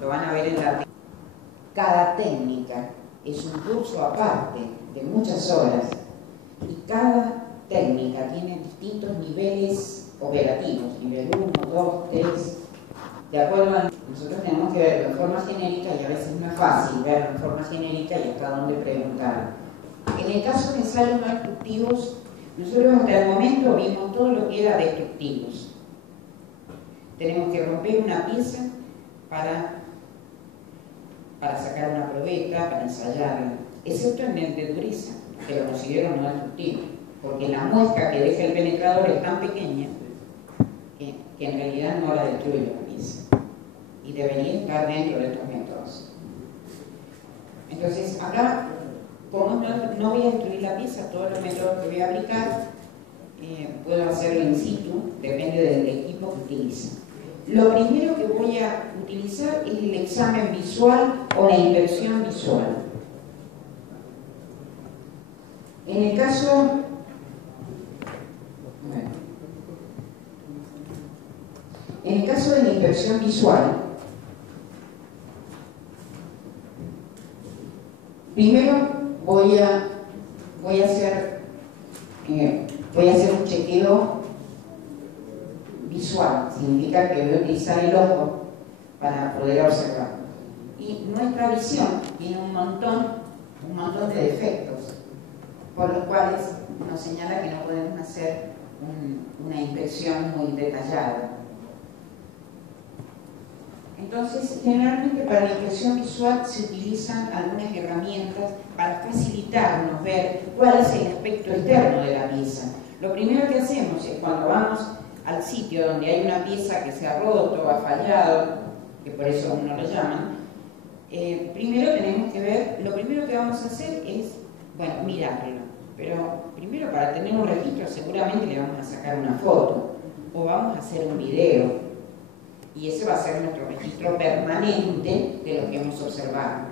lo van a ver en la... Cada técnica es un curso aparte de muchas horas y cada técnica tiene distintos niveles operativos, nivel 1, 2, 3, de acuerdo a... Nosotros tenemos que verlo en forma genérica y a veces no es fácil verlo en forma genérica y hasta dónde preguntar. En el caso de ensayos no destructivos, nosotros hasta el momento vimos todo lo que era destructivos. Tenemos que romper una pieza para sacar una probeta, para ensayarla, excepto en el de dureza, que lo considero no destructivo, porque la muesca que deja el penetrador es tan pequeña que en realidad no la destruye la pieza y debería estar dentro de estos métodos. Entonces, acá, como no voy a destruir la pieza, todos los métodos que voy a aplicar, puedo hacerlo in situ, depende del equipo que utilice. Lo primero que voy a utilizar es el examen visual o la inspección visual. En el caso... En el caso de la inspección visual, primero voy a hacer un chequeo visual, significa que voy a utilizar el ojo para poder observar. Y nuestra visión tiene un montón de defectos, por los cuales nos señala que no podemos hacer una inspección muy detallada. Entonces, generalmente para la inspección visual se utilizan algunas herramientas para facilitarnos ver cuál es el aspecto externo de la pieza. Lo primero que hacemos es cuando vamos al sitio donde hay una pieza que se ha roto, ha fallado, que por eso uno lo llaman, primero tenemos que ver, lo primero que vamos a hacer es, bueno, mirarlo. Pero primero, para tener un registro, seguramente le vamos a sacar una foto o vamos a hacer un video. Y ese va a ser nuestro registro permanente de lo que hemos observado.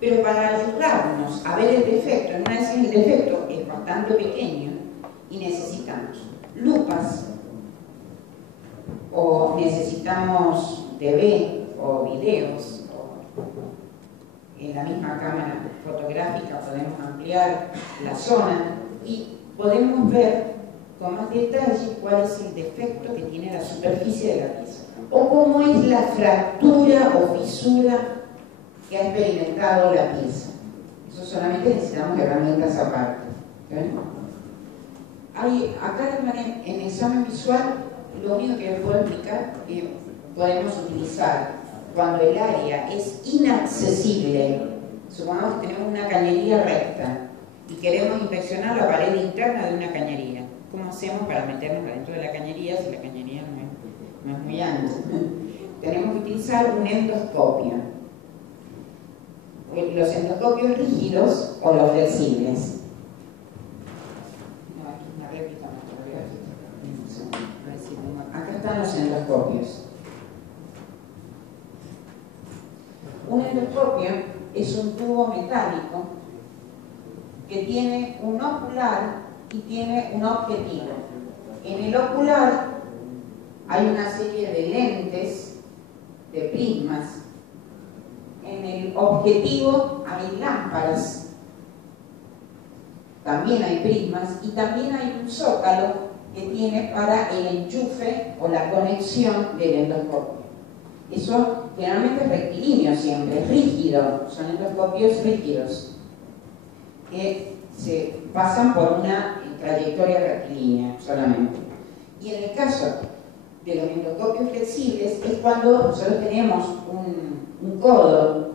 Pero para ayudarnos a ver el defecto, en una vez el defecto es bastante pequeño y necesitamos lupas o necesitamos TV o videos o en la misma cámara fotográfica podemos ampliar la zona y podemos ver con más detalle cuál es el defecto que tiene la superficie de la pieza o cómo es la fractura o fisura que ha experimentado la pieza. Eso solamente necesitamos herramientas aparte. Acá en el examen visual, lo único que puedo explicar es que podemos utilizar cuando el área es inaccesible. Supongamos que tenemos una cañería recta y queremos inspeccionar la pared interna de una cañería. ¿Cómo hacemos para meternos adentro de la cañería si la cañería no es muy ancha? Tenemos que utilizar un endoscopio. Los endoscopios rígidos o los flexibles. Acá están los endoscopios. Un endoscopio es un tubo metálico que tiene un ocular y tiene un objetivo. En el ocular hay una serie de lentes, de prismas. En el objetivo hay lámparas, también hay prismas y también hay un zócalo que tiene para el enchufe o la conexión del endoscopio. Eso generalmente es rectilíneo siempre, es rígido, son endoscopios rígidos que se pasan por una trayectoria rectilínea solamente. Y en el caso de los endoscopios flexibles es cuando nosotros tenemos un codo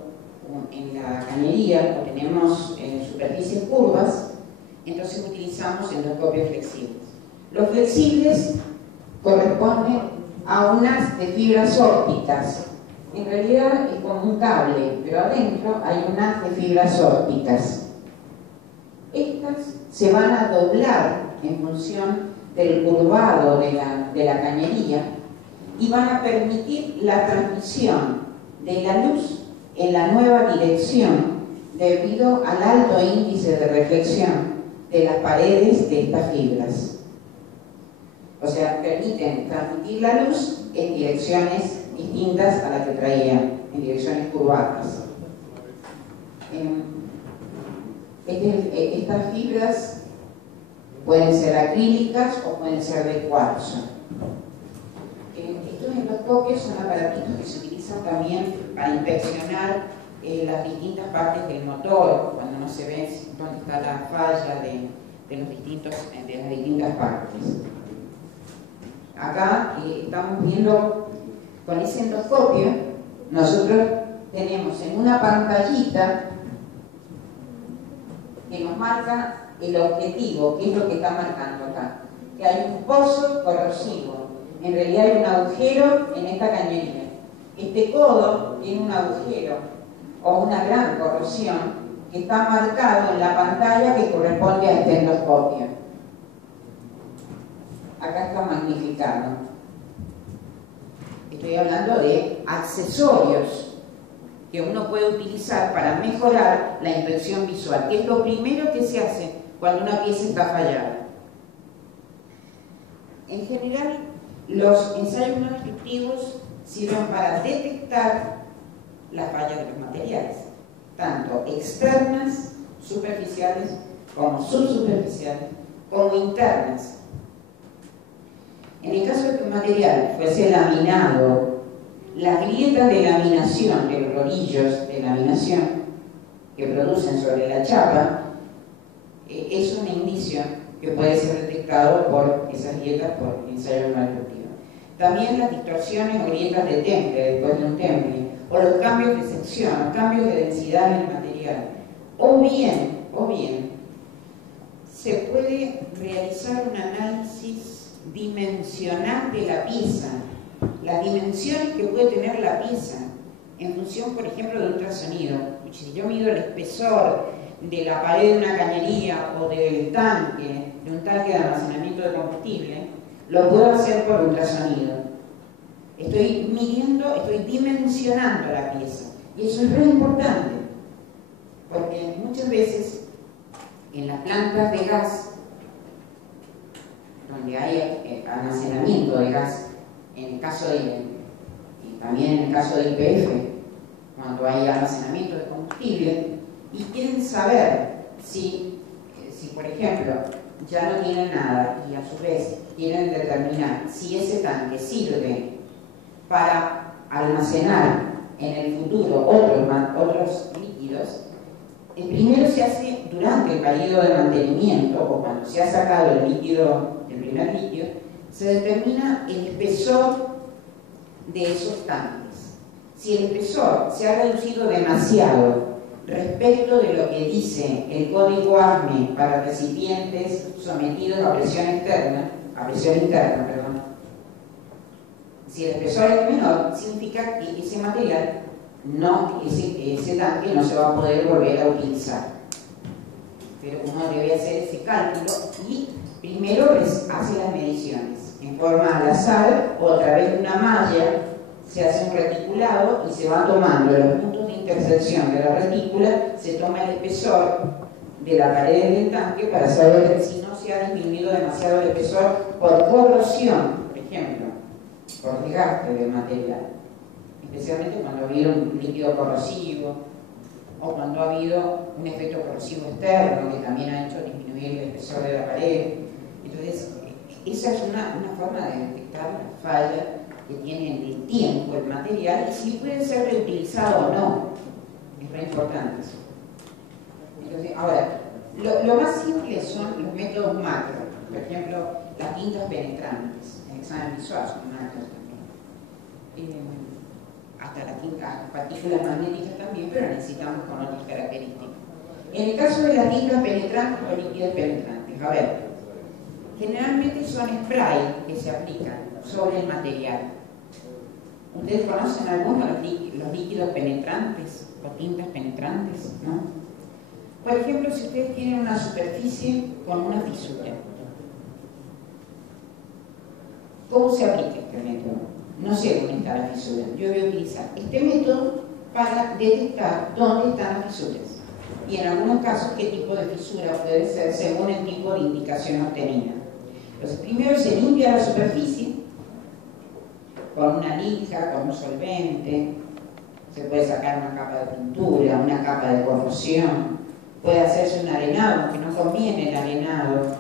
en la cañería o tenemos superficies curvas, entonces utilizamos endoscopios flexibles. Los flexibles corresponden a unas de fibras ópticas. En realidad es como un cable, pero adentro hay unas de fibras ópticas. Estas se van a doblar en función del curvado de la cañería y van a permitir la transmisión de la luz en la nueva dirección debido al alto índice de reflexión de las paredes de estas fibras. O sea, permiten transmitir la luz en direcciones distintas a las que traía, en direcciones curvadas. Estas fibras pueden ser acrílicas o pueden ser de cuarzo. Estos endoscopios son aparatitos que se utilizan también para inspeccionar las distintas partes del motor, cuando no se ve dónde está la falla de las distintas partes. Acá estamos viendo con ese endoscopio, nosotros tenemos en una pantallita que nos marca el objetivo, que es lo que está marcando acá, que hay un pozo corrosivo. En realidad hay un agujero en esta cañería. Este codo tiene un agujero o una gran corrosión que está marcado en la pantalla que corresponde a este endoscopio. Acá está magnificado. Estoy hablando de accesorios que uno puede utilizar para mejorar la inspección visual, que es lo primero que se hace cuando una pieza está fallada. En general, los ensayos no destructivos sirven para detectar las fallas de los materiales, tanto externas, superficiales, como subsuperficiales, como internas. En el caso de que un material fuese laminado, las grietas de laminación, de los rodillos de laminación que producen sobre la chapa, es un indicio que puede ser detectado por esas grietas por ensayo no destructivo. También las distorsiones o grietas de temple después de un temple, o los cambios de sección, los cambios de densidad en el material. O bien, se puede realizar un análisis dimensional de la pieza, las dimensiones que puede tener la pieza, en función, por ejemplo, de ultrasonido. Si yo mido el espesor de la pared de una cañería o del tanque, de un tanque de almacenamiento de combustible, lo puedo hacer por ultrasonido. Estoy midiendo, estoy dimensionando la pieza. Y eso es muy importante, porque muchas veces en las plantas de gas, donde hay almacenamiento de gas, en el caso y también en el caso del YPF, cuando hay almacenamiento de combustible, y quieren saber si por ejemplo, ya no tienen nada y a su vez quieren determinar si ese tanque sirve para almacenar en el futuro otros líquidos, primero se hace durante el periodo de mantenimiento o cuando se ha sacado el primer líquido, se determina el espesor de esos tanques. Si el espesor se ha reducido demasiado respecto de lo que dice el código ASME para recipientes sometidos a presión interna, si el espesor es menor, significa que ese material, ese tanque no se va a poder volver a utilizar. Pero uno debe hacer ese cálculo y primero hace las mediciones en forma al azar o a través de una malla. Se hace un reticulado y se va tomando los puntos de intersección de la retícula, se toma el espesor de la pared del tanque para saber si no se ha disminuido demasiado el espesor por corrosión, por ejemplo, por desgaste del material, especialmente cuando ha habido un líquido corrosivo o cuando ha habido un efecto corrosivo externo que también ha hecho disminuir el espesor de la pared. Entonces, esa es una forma de detectar la falla que tiene en el tiempo el material y si puede ser reutilizado o no. Es re importante eso. Entonces, ahora, lo más simple son los métodos macro. Por ejemplo, las tintas penetrantes. El examen visual son macros también. Hasta las partículas magnéticas también, pero necesitamos con otras características. En el caso de las tintas penetrantes o líquidos penetrantes, a ver, generalmente son spray que se aplican sobre el material. ¿Ustedes conocen algunos de los líquidos penetrantes o tintas penetrantes? ¿No? Por ejemplo, si ustedes tienen una superficie con una fisura, ¿cómo se aplica este método? No sé dónde está la fisura. Yo voy a utilizar este método para detectar dónde están las fisuras. Y en algunos casos, qué tipo de fisura puede ser según el tipo de indicación obtenida. Entonces, primero se limpia la superficie con una lija, con un solvente, se puede sacar una capa de pintura, una capa de corrosión, puede hacerse un arenado, aunque no conviene el arenado,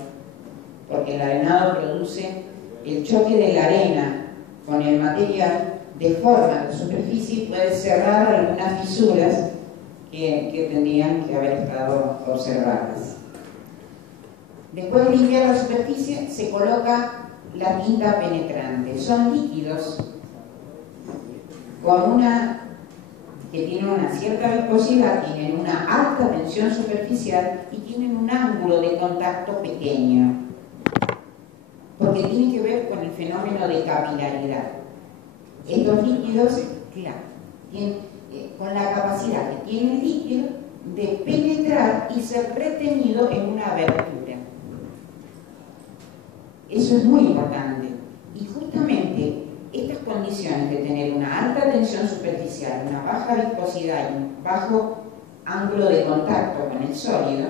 porque el arenado produce el choque de la arena con el material, deforma la superficie y puede cerrar algunas fisuras que tendrían que haber estado observadas. Después de limpiar la superficie, se coloca la tinta penetrante. Son líquidos que tienen una cierta viscosidad, tienen una alta tensión superficial y tienen un ángulo de contacto pequeño, porque tiene que ver con el fenómeno de capilaridad. Estos líquidos, claro, tienen, con la capacidad que tiene el líquido de penetrar y ser retenido en una abertura. Eso es muy importante. Y justamente estas condiciones de tener una alta tensión superficial, una baja viscosidad y un bajo ángulo de contacto con el sólido,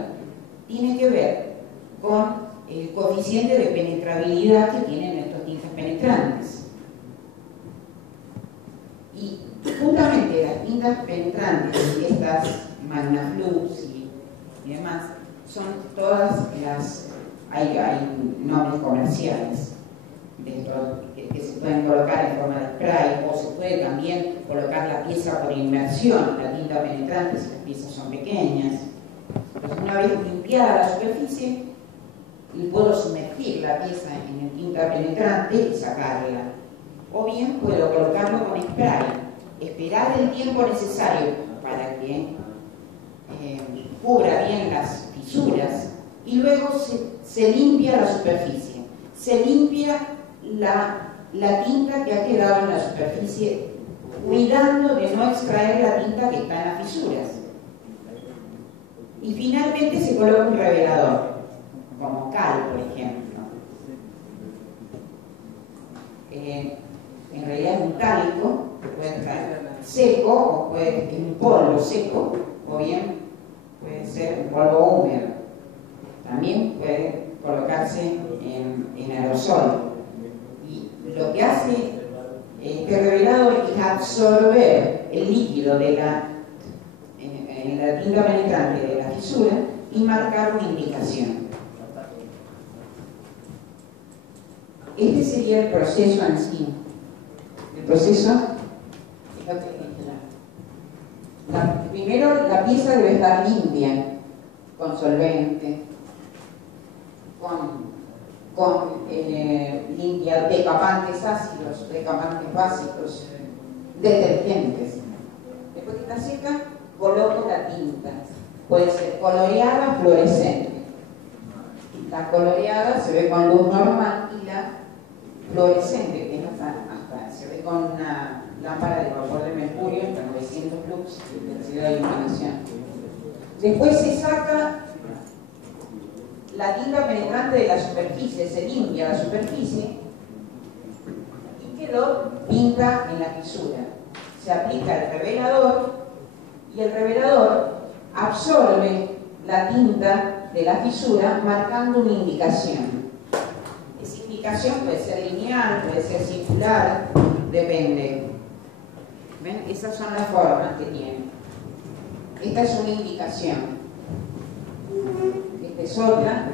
tiene que ver con el coeficiente de penetrabilidad que tienen estos tintas penetrantes. Y justamente las tintas penetrantes, estas Magnaflux y demás, son todas las... Hay nombres comerciales de estos que se pueden colocar en forma de spray, o se puede también colocar la pieza por inmersión, la tinta penetrante, si las piezas son pequeñas. Entonces, una vez limpiada la superficie, puedo sumergir la pieza en la tinta penetrante y sacarla. O bien puedo colocarlo con spray, esperar el tiempo necesario para que cubra bien las fisuras y luego se limpia la superficie. Se limpia la tinta que ha quedado en la superficie, cuidando de no extraer la tinta que está en las fisuras. Y finalmente se coloca un revelador, como cal, por ejemplo. En realidad es un tálico, que puede estar seco, o puede ser un polvo seco, o bien puede ser un polvo húmedo. También puede colocarse en aerosol. Y lo que hace este revelador es absorber el líquido en la tinta penetrante de la fisura y marcar una indicación. Este sería el proceso en sí. El proceso es lo que primero, la pieza debe estar limpia, con solvente, con decapantes ácidos, decapantes básicos, detergentes. Después que está seca, coloco la tinta. Puede ser coloreada o fluorescente. La coloreada se ve con luz normal y la fluorescente, que es hasta se ve con una lámpara de vapor de mercurio hasta 900 lux de intensidad de iluminación. Después se saca la tinta penetrante de la superficie, se limpia la superficie y quedó tinta en la fisura. Se aplica el revelador y el revelador absorbe la tinta de la fisura marcando una indicación. Esa indicación puede ser lineal, puede ser circular, depende. ¿Ven? Esas son las formas que tiene. Esta es una indicación. Esta es otra.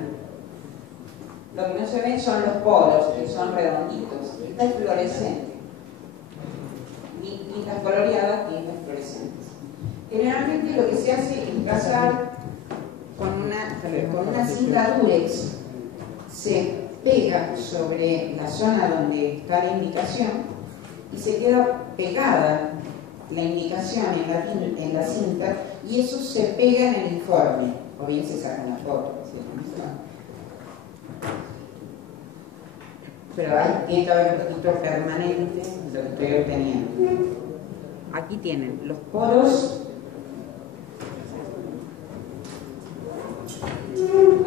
Lo que no se ven son los poros, que son redonditos. Esta es fluorescente. Tintas coloreadas, tintas fluorescentes. Generalmente lo que se hace es trazar con una cinta durex, se pega sobre la zona donde está la indicación y se queda pegada la indicación en la cinta y eso se pega en el informe, o bien se saca una foto, pero tiene que haber un poquito permanente lo que estoy obteniendo. Aquí tienen los poros,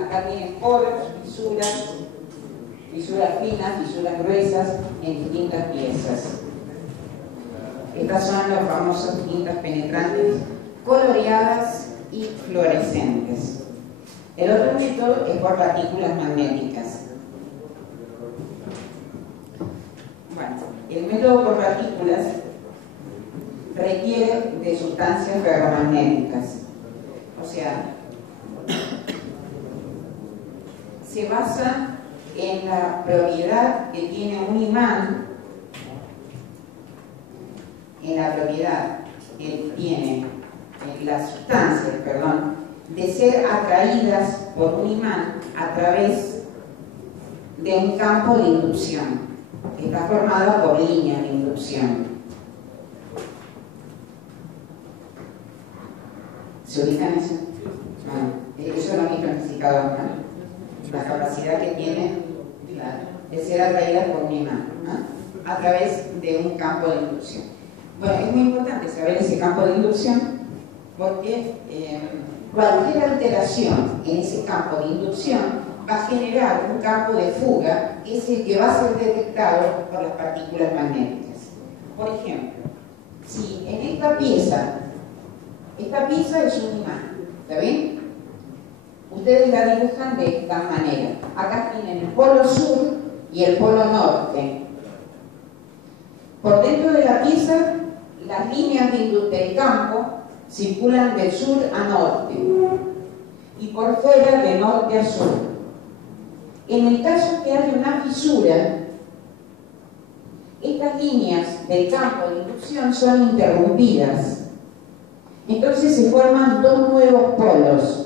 acá tienen poros, fisuras finas, fisuras gruesas en distintas piezas. Estas son las famosas tintas penetrantes coloreadas y fluorescentes. El otro método es por partículas magnéticas. Bueno, el método por partículas requiere de sustancias ferromagnéticas. O sea, se basa en la propiedad que tiene un imán, en la propiedad que tiene las sustancias, de ser atraídas por un imán a través de un campo de inducción, que está formado por líneas de inducción. ¿Se ubican eso? Bueno, eso lo han visto en física, la capacidad que tiene, claro, de ser atraídas por un imán, ¿no?, a través de un campo de inducción. Bueno, es muy importante saber ese campo de inducción porque cualquier alteración en ese campo de inducción va a generar un campo de fuga que es el que va a ser detectado por las partículas magnéticas. Por ejemplo, si en esta pieza es un imán, ¿está bien? Ustedes la dibujan de esta manera. Acá tienen el polo sur y el polo norte. Por dentro de la pieza, las líneas del campo circulan de sur a norte y por fuera de norte a sur. En el caso que haya una fisura, estas líneas del campo de inducción son interrumpidas. Entonces se forman dos nuevos polos.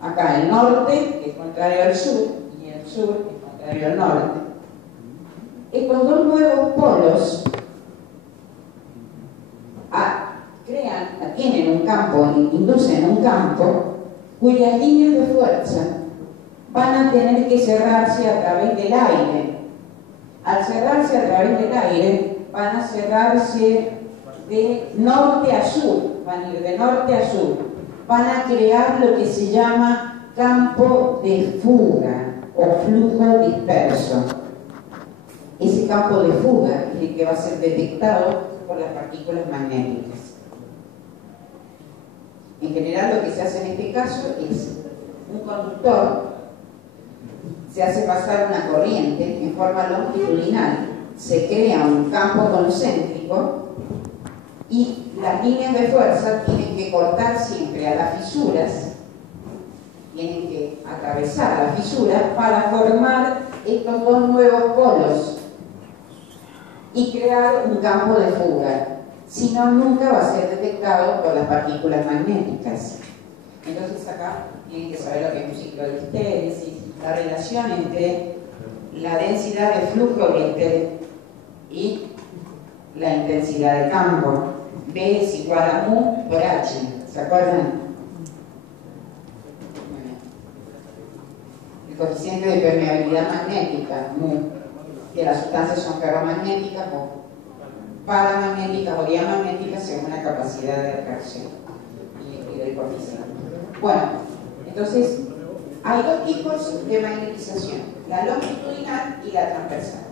Acá el norte, que es contrario al sur, y el sur, que es contrario al norte. Estos dos nuevos polos tienen un campo, inducen un campo cuyas líneas de fuerza van a tener que cerrarse a través del aire. Al cerrarse a través del aire, van a cerrarse de norte a sur, van a ir de norte a sur. Van a crear lo que se llama campo de fuga o flujo disperso. Ese campo de fuga es el que va a ser detectado por las partículas magnéticas. En general, lo que se hace en este caso es un conductor, se hace pasar una corriente en forma longitudinal, se crea un campo concéntrico y las líneas de fuerza tienen que cortar siempre a las fisuras, tienen que atravesar las fisuras para formar estos dos nuevos polos y crear un campo de fuga. Si no, nunca va a ser detectado por las partículas magnéticas. Entonces acá tienen que saber lo que es un ciclo de histéresis, la relación entre la densidad de flujo y la intensidad de campo. B es igual a mu por H, ¿se acuerdan? El coeficiente de permeabilidad magnética, mu, que las sustancias son ferromagnéticas o paramagnéticas o diamagnéticas según la capacidad de reacción y del coeficiente. Bueno, entonces hay dos tipos de magnetización, la longitudinal y la transversal,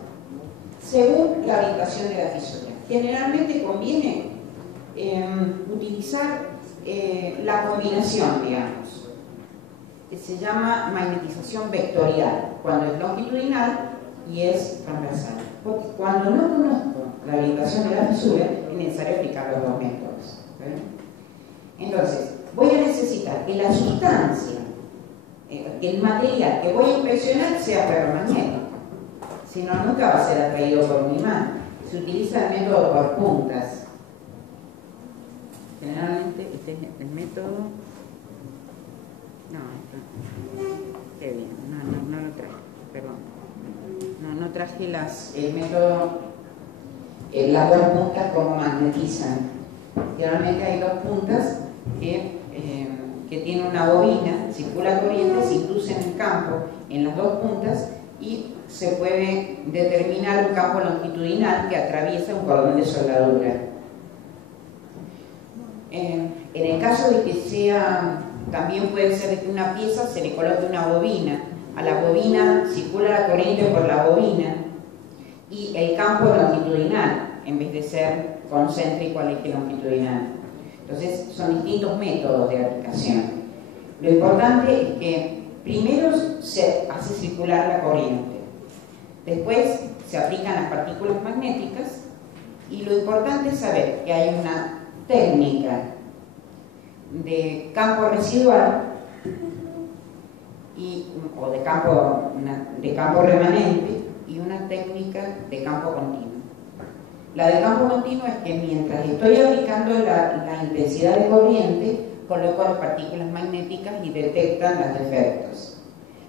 según la orientación de la fisura. Generalmente conviene utilizar la combinación, digamos, que se llama magnetización vectorial, cuando es longitudinal y es transversal. Porque cuando no conozco la orientación de la fisura, es necesario aplicar los dos métodos. Entonces, voy a necesitar que la sustancia, el material que voy a inspeccionar sea ferromagnético. Si no, nunca va a ser atraído por un imán. Se utiliza el método por puntas. Generalmente este es el método. Qué bien, no lo traje, perdón. No traje el método, las dos puntas como magnetizan. Generalmente hay dos puntas que tienen una bobina, circula corriente, se induce en el campo en las dos puntas y se puede determinar un campo longitudinal que atraviesa un cordón de soldadura. En el caso de que sea, también puede ser que una pieza se le coloque una bobina. A la bobina circula la corriente por la bobina y el campo longitudinal, en vez de ser concéntrico al eje longitudinal. Entonces, son distintos métodos de aplicación. Lo importante es que primero se hace circular la corriente. Después se aplican las partículas magnéticas, y lo importante es saber que hay una técnica de campo residual o de campo remanente y una técnica de campo continuo. La de campo continuo es que mientras estoy aplicando la intensidad de corriente, coloco las partículas magnéticas y detectan los defectos.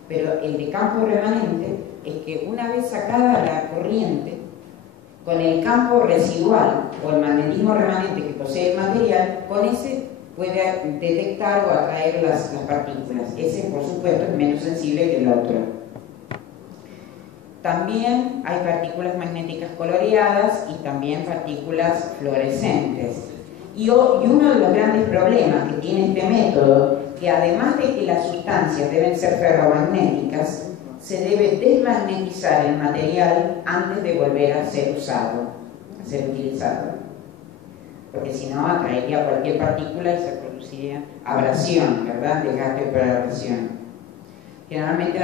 Pero el de campo remanente es que una vez sacada la corriente, con el campo residual o el magnetismo remanente que posee el material, con ese puede detectar o atraer las partículas. Ese, por supuesto, es menos sensible que el otro. También hay partículas magnéticas coloreadas y también partículas fluorescentes. Y uno de los grandes problemas que tiene este método, que además de que las sustancias deben ser ferromagnéticas, se debe desmagnetizar el material antes de volver a ser usado, a ser utilizado. Porque si no, atraería cualquier partícula y se produciría abrasión, ¿verdad? Desgaste por abrasión. Generalmente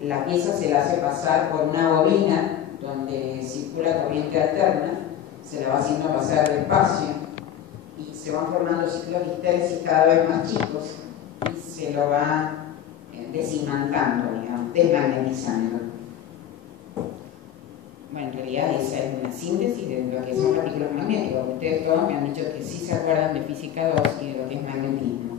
la pieza se la hace pasar por una bobina donde circula corriente alterna, se la va haciendo pasar despacio y se van formando ciclos de histérisis cada vez más chicos y se lo va desimantando, digamos, desmagnetizando. Bueno, en realidad esa es una síntesis de lo que son partículas magnéticas. Ustedes todos me han dicho que sí se acuerdan de física 2 y de lo que es magnetismo.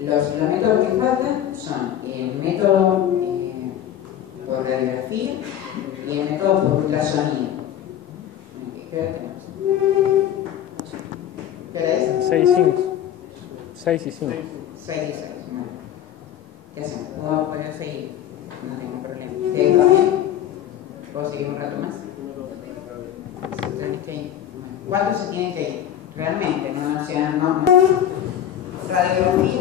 Los métodos que faltan son el método por radiografía y el método por ultrasonido. ¿Qué hora tenemos? ¿Qué hora es? 6 y 5. 6 y 5. 6 y 6, bueno. ¿Qué hacemos? ¿Puedo poder seguir? No tengo problema. ¿Ustedes también? ¿Puedo seguir un rato más? ¿Cuántos se tienen que ir? Realmente, no. Radiografía.